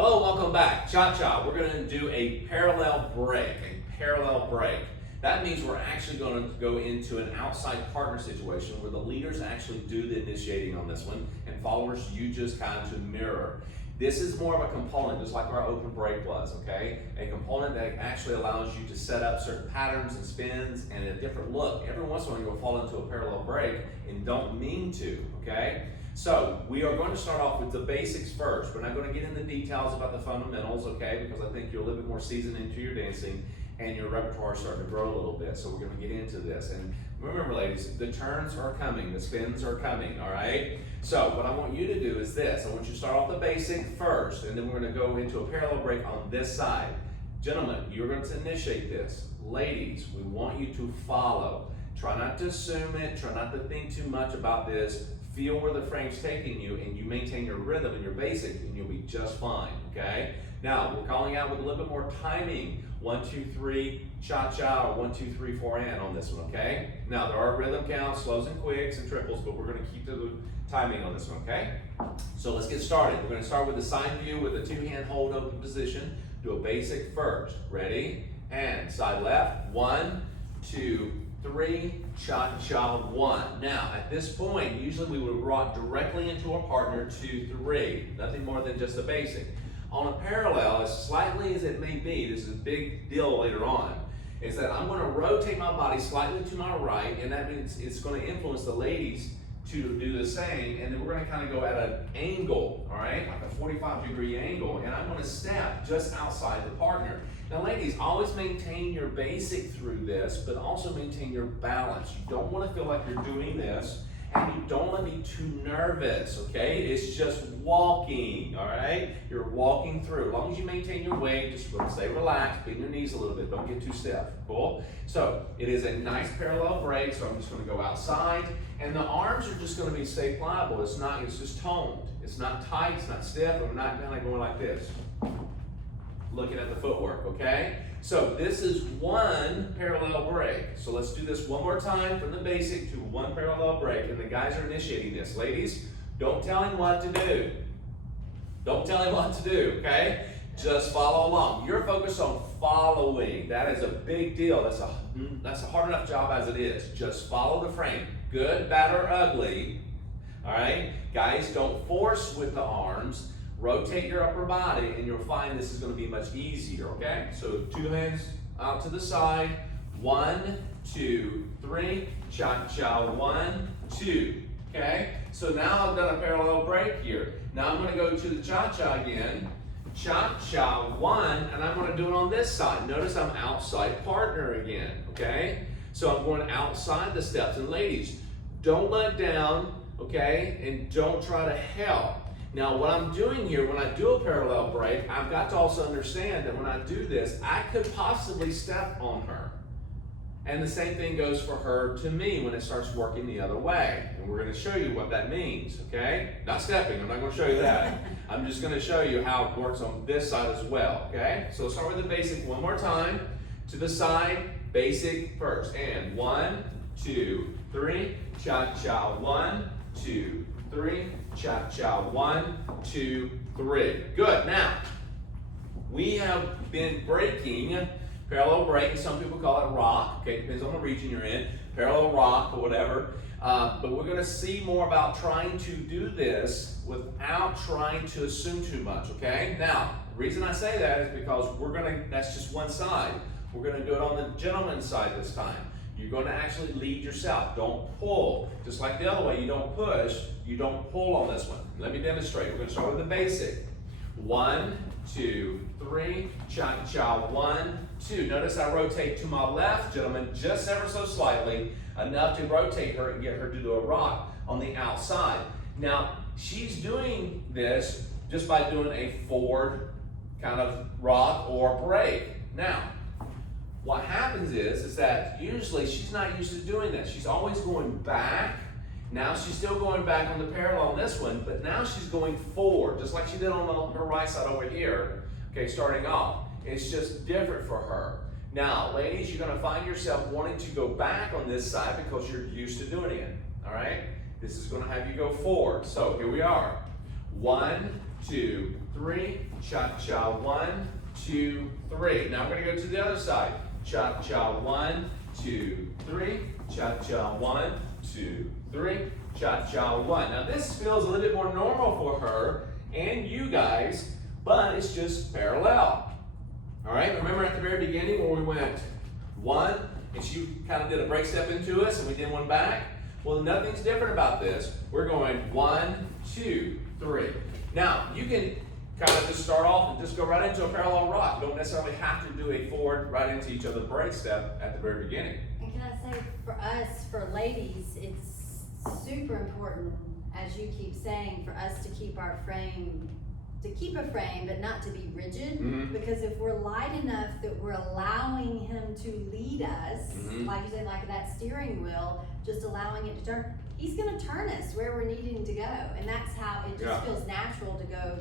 Hello, welcome back. Cha-cha, we're going to do a parallel break, That means we're actually going to go into an outside partner situation where the leaders actually do the initiating on this one, and followers, you just kind of mirror. This is more of a component, just like our open break was, okay? A component that actually allows you to set up certain patterns and spins and a different look. Every once in a while you'll fall into a parallel break and don't mean to, okay? So we are going to start off with the basics first. We're not going to get into details about the fundamentals, okay? Because I think you're a little bit more seasoned into your dancing and your repertoire is starting to grow a little bit. So we're going to get into this. And remember, ladies, the turns are coming, the spins are coming, all right? So what I want you to do is this. I want you to start off the basic first, and then we're going to go into a parallel break on this side. Gentlemen, you're going to initiate this. Ladies, we want you to follow. Try not to assume it. Try not to think too much about this. Feel where the frame's taking you, and you maintain your rhythm and your basic, and you'll be just fine, okay? Now, we're calling out with a little bit more timing. 1, 2, 3, cha-cha, or 1, 2, 3, 4, and on this one, okay? Now, there are rhythm counts, slows and quicks and triples, but we're going to keep the timing on this one, okay? So let's get started. We're going to start with the side view with a two-hand hold open position. Do a basic first. Ready? And side left. 1, 2, 3, cha-cha, 1. Now, at this point, usually we would rock directly into our partner, 2, 3. Nothing more than just a basic. On a parallel, as slightly as it may be, this is a big deal later on, is that I'm going to rotate my body slightly to my right, and that means it's going to influence the ladies to do the same, and then we're going to kind of go at an angle, all right, like a 45-degree angle, and I'm going to step just outside the partner. Now, ladies, always maintain your basic through this, but also maintain your balance. You don't want to feel like you're doing this, and you don't want to be too nervous, okay? It's just walking, all right? You're walking through. As long as you maintain your weight, just stay relaxed, bend your knees a little bit, don't get too stiff, cool? So it is a nice parallel break, so I'm just going to go outside, and the arms are just going to stay pliable. It's just toned. It's not tight, it's not stiff, and we're not kind of going like this. Looking at the footwork, okay? So this is one parallel break. So let's do this one more time from the basic to one parallel break, and the guys are initiating this. Ladies, don't tell him what to do. Don't tell him what to do, okay? Just follow along. You're focused on following. That is a big deal. That's a hard enough job as it is. Just follow the frame. Good, bad, or ugly. All right? Guys, don't force with the arms. Rotate your upper body, and you'll find this is going to be much easier, okay? So 2 hands out to the side. 1, 2, 3, cha-cha, 1, 2, okay? So now I've done a parallel break here. Now I'm going to go to the cha-cha again. Cha-cha, 1, and I'm going to do it on this side. Notice I'm outside partner again, okay? So I'm going outside the steps. And ladies, don't let down, okay? And don't try to help. Now, what I'm doing here, when I do a parallel break, I've got to also understand that when I do this, I could possibly step on her. And the same thing goes for her to me when it starts working the other way. And we're going to show you what that means, okay? Not stepping, I'm not going to show you that. I'm just going to show you how it works on this side as well, okay? So let's start with the basic one more time. To the side, basic first. And 1, 2, 3, cha-cha, 1, 2, 3, cha-cha, 1, 2, 3. Good. Now, we have been breaking, parallel break, some people call it rock, okay, depends on the region you're in, parallel rock or whatever, but we're going to see more about trying to do this without trying to assume too much, okay? Now, the reason I say that is because that's just one side. We're going to do it on the gentleman's side this time. You're going to actually lead yourself. Don't pull. Just like the other way, you don't push, you don't pull on this one. Let me demonstrate. We're going to start with the basic. 1, 2, 3, cha-cha, 1, 2. Notice I rotate to my left, gentlemen, just ever so slightly, enough to rotate her and get her to do a rock on the outside. Now, she's doing this just by doing a forward kind of rock or break. Now, what happens is that usually she's not used to doing that. She's always going back. Now she's still going back on the parallel on this one, but now she's going forward, just like she did on her right side over here, okay, starting off. It's just different for her. Now, ladies, you're going to find yourself wanting to go back on this side because you're used to doing it, all right? This is going to have you go forward. So here we are. 1, 2, 3, cha-cha, 1, 2, 3. Now we're gonna go to the other side. Cha-cha, 1, 2, 3, cha-cha, 1, 2, 3, cha-cha, 1. Now this feels a little bit more normal for her and you guys, but it's just parallel. All right, remember at the very beginning where we went 1, and she kind of did a break step into us and we did 1 back? Well, nothing's different about this. We're going 1, 2, 3. Now, you can kind of just start off and just go right into a parallel rock. You don't necessarily have to do a forward right into each other break step at the very beginning. And can I say, for us, for ladies, it's super important, as you keep saying, for us to keep our frame, to keep a frame, but not to be rigid. Mm-hmm. Because if we're light enough that we're allowing him to lead us, Mm-hmm. like you said, like that steering wheel, just allowing it to turn, he's gonna turn us where we're needing to go. And that's how it just feels natural to go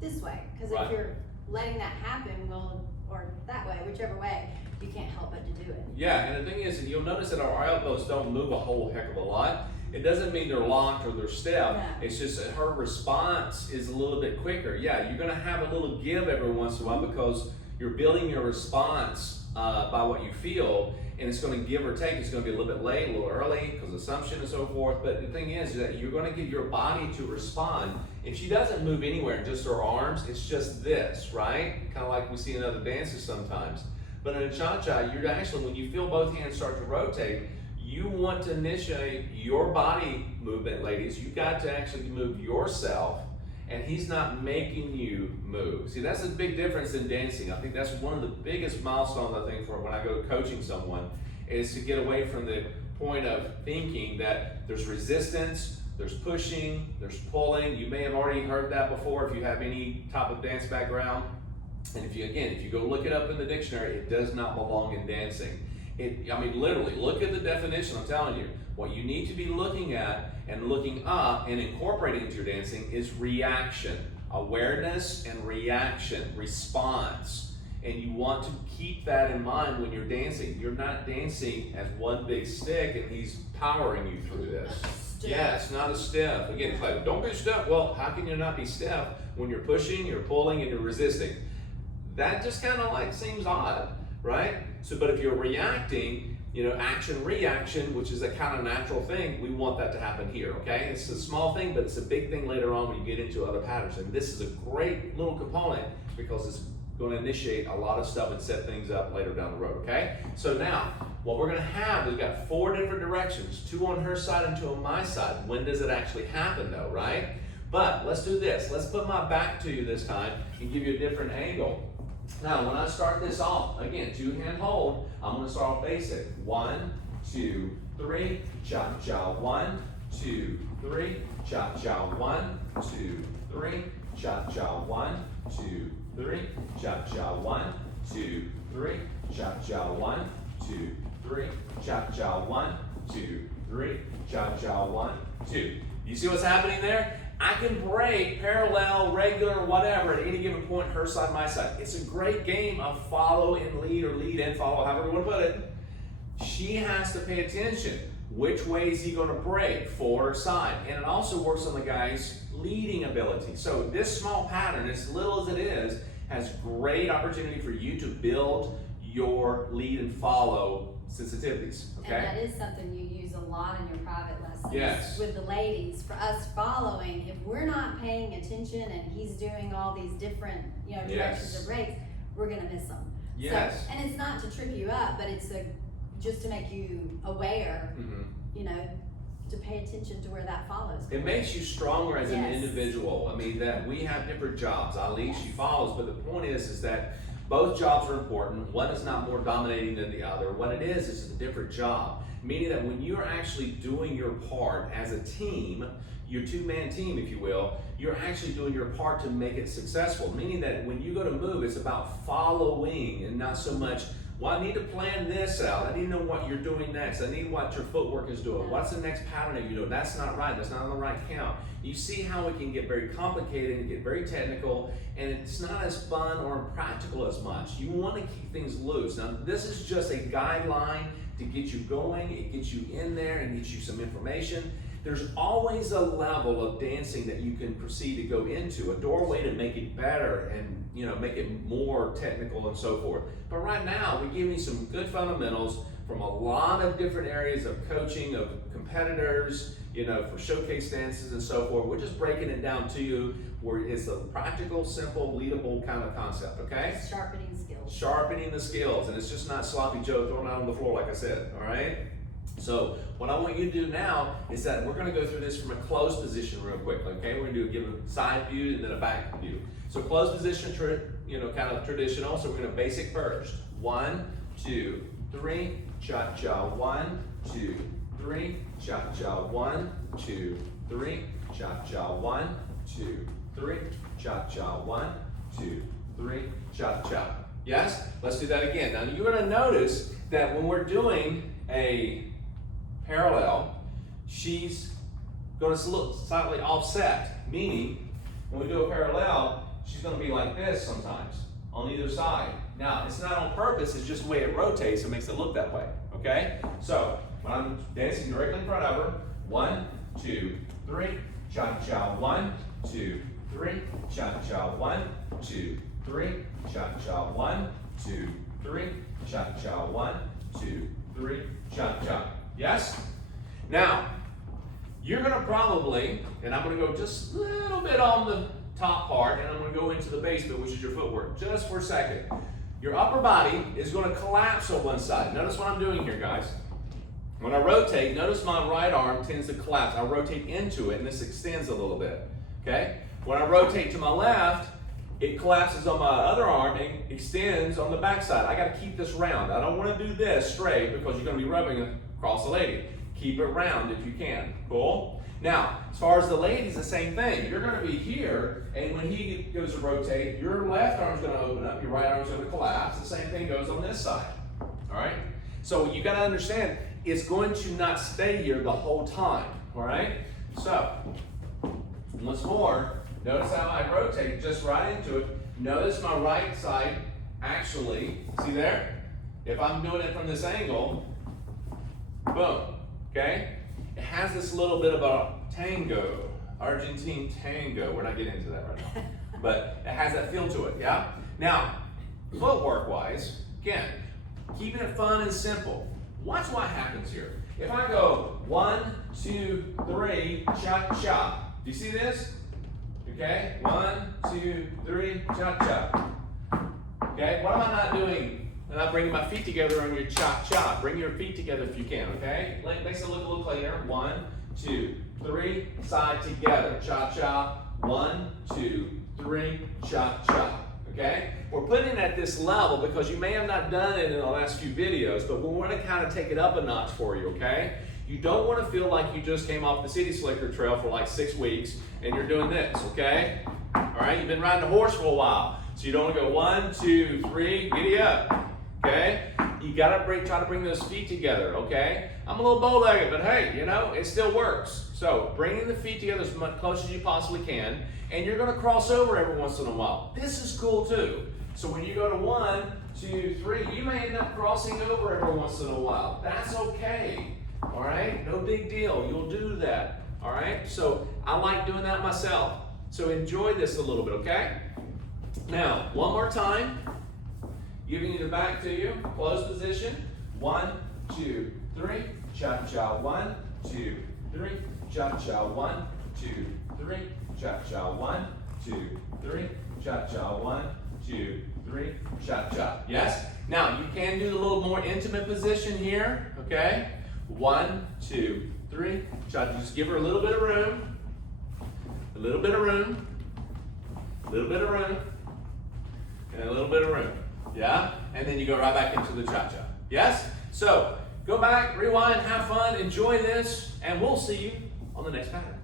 this way. Because if you're letting that happen, well, or that way, whichever way, you can't help but to do it. Yeah, and the thing is, you'll notice that our elbows don't move a whole heck of a lot. It doesn't mean they're locked or they're stiff. No. It's just that her response is a little bit quicker. Yeah, you're gonna have a little give every once in a while because you're building your response by what you feel, and it's gonna give or take. It's gonna be a little bit late, a little early, because assumption and so forth. But the thing is that you're gonna get your body to respond. If she doesn't move anywhere, just her arms, it's just this, right? Kind of like we see in other dances sometimes. But in a cha-cha, you're actually, when you feel both hands start to rotate, you want to initiate your body movement, ladies. You got to actually move yourself, and he's not making you move. See, that's a big difference in dancing. I think that's one of the biggest milestones, I think, for when I go coaching someone, is to get away from the point of thinking that there's resistance, there's pushing, there's pulling. You may have already heard that before if you have any type of dance background. And if you go look it up in the dictionary, it does not belong in dancing. I mean, literally, look at the definition. I'm telling you, what you need to be looking at and looking up and incorporating into your dancing is reaction, awareness and reaction, response. And you want to keep that in mind when you're dancing. You're not dancing as one big stick and he's powering you through this. Yeah, it's not a stiff. Again, it's like, don't be stiff. Well, how can you not be stiff when you're pushing, you're pulling, and you're resisting? That just kind of like seems odd, right? So, but if you're reacting, action, reaction, which is a kind of natural thing, we want that to happen here, okay? It's a small thing, but it's a big thing later on when you get into other patterns. And this is a great little component because it's going to initiate a lot of stuff and set things up later down the road, okay? So now, what we're going to have, we've got 4 different directions, 2 on her side and 2 on my side. When does it actually happen though, right? But let's do this. Let's put my back to you this time and give you a different angle. Now, when I start this off, again, 2-hand hold, I'm going to start off basic. 1, 2, 3, cha-cha, 1, 2, 3, cha-cha, 1, 2, 3, cha-cha, 1, 2, 3, cha-cha, 1, 2, 3, cha-cha, 1, 2, 3, cha-cha, 1, 2, 3, cha-cha, 1, 2. You see what's happening there? I can break parallel, regular, whatever at any given point, her side, my side. It's a great game of follow and lead, or lead and follow, however you want to put it. She has to pay attention. Which way is he going to break, forward or side? And it also works on the guy's leading ability. So this small pattern, as little as it is, has great opportunity for you to build your lead and follow sensitivities, okay? And that is something you use a lot in your private lessons. Yes. With the ladies. For us following, if we're not paying attention and he's doing all these different, directions of breaks, we're gonna miss them. Yes. So, and it's not to trip you up, but it's just to make you aware, to pay attention to where that follows. It makes you stronger as an Yes. individual. I mean, that we have different jobs. I lead, she follows, but the point is that both jobs are important. One is not more dominating than the other. What it is a different job. Meaning that when you're actually doing your part as a team, your 2-man team, if you will, you're actually doing your part to make it successful. Meaning that when you go to move, it's about following and not so much, well, I need to plan this out. I need to know what you're doing next. I need what your footwork is doing. What's the next pattern that you're doing? That's not right. That's not on the right count. You see how it can get very complicated and get very technical, and it's not as fun or practical as much. You want to keep things loose. Now, this is just a guideline to get you going. It gets you in there and gets you some information. there's always a level of dancing that you can proceed to go into, a doorway to make it better and make it more technical and so forth. But right now, we're giving you some good fundamentals from a lot of different areas of coaching, of competitors, for showcase dances and so forth. We're just breaking it down to you where it's a practical, simple, leadable kind of concept, okay? Sharpening skills. Sharpening the skills, and it's just not sloppy Joe throwing out on the floor like I said, all right? So what I want you to do now is that we're going to go through this from a closed position real quick, okay? We're going to give a side view and then a back view. So closed position, kind of traditional. So we're going to basic first. 1, 2, 3, cha-cha. 1, 2, 3, cha-cha. 1, 2, 3, cha-cha. 1, 2, 3, cha-cha. 1, 2, 3, cha-cha. Yes? Let's do that again. Now you're going to notice that when we're doing a parallel, she's going to look slightly offset, meaning when we do a parallel, she's going to be like this sometimes on either side. Now, it's not on purpose, it's just the way it rotates, it makes it look that way, okay? So, when I'm dancing directly in front of her, 1, 2, 3, cha-cha, 1, 2, 3, cha-cha, 1, 2, 3, cha-cha, 1, 2, 3, cha-cha, 1, 2, 3, cha-cha. Yes? Now, you're going to probably, and I'm going to go just a little bit on the top part, and I'm going to go into the base bit, which is your footwork, just for a second. Your upper body is going to collapse on one side. Notice what I'm doing here, guys. When I rotate, notice my right arm tends to collapse. I rotate into it, and this extends a little bit, okay? When I rotate to my left, it collapses on my other arm and extends on the back side. I got to keep this round. I don't want to do this straight because you're going to be rubbing across the lady. Keep it round if you can. Cool? Now, as far as the ladies, the same thing. You're going to be here, and when he goes to rotate, your left arm's going to open up, your right arm's going to collapse. The same thing goes on this side. All right? So you got to understand, it's going to not stay here the whole time. All right? So, once more, notice how I rotate just right into it. Notice my right side actually, see there? If I'm doing it from this angle, boom, okay? It has this little bit of a tango, Argentine tango. We're not getting into that right now. But it has that feel to it, yeah? Now, footwork wise, again, keeping it fun and simple. Watch what happens here. If I go 1, 2, 3, cha-cha. Do you see this? Okay, 1, 2, 3, cha-cha. Okay, what am I not doing? I'm not bringing my feet together on your cha-cha. Bring your feet together if you can, okay? Makes it look a little cleaner. 1, 2, 3, side together. Cha-cha. 1, 2, 3, cha-cha. Okay? We're putting it at this level because you may have not done it in the last few videos, but we want to kind of take it up a notch for you, okay? You don't want to feel like you just came off the City Slicker Trail for like 6 weeks and you're doing this, okay? All right, you've been riding a horse for a while. So you don't want to go 1, 2, 3, giddy up, okay? You got to try to bring those feet together, okay? I'm a little bow-legged, but hey, it still works. So bringing the feet together as much close as you possibly can, and you're going to cross over every once in a while. This is cool too. So when you go to 1, 2, 3, you may end up crossing over every once in a while. That's okay. All right, no big deal. You'll do that. All right, so I like doing that myself. So enjoy this a little bit, okay? Now, one more time, giving it back to you. Closed position. 1, 2, 3. Cha-cha. 1, 2, 3. Cha-cha. 1, 2, 3. Cha-cha. 1, 2, 3. Cha-cha. 1, 2, 3. Cha-cha. Yes? Now, you can do the little more intimate position here, okay? 1, 2, 3. Just give her a little bit of room. A little bit of room. A little bit of room. And a little bit of room. Yeah? And then you go right back into the cha-cha. Yes? So, go back, rewind, have fun, enjoy this, and we'll see you on the next pattern.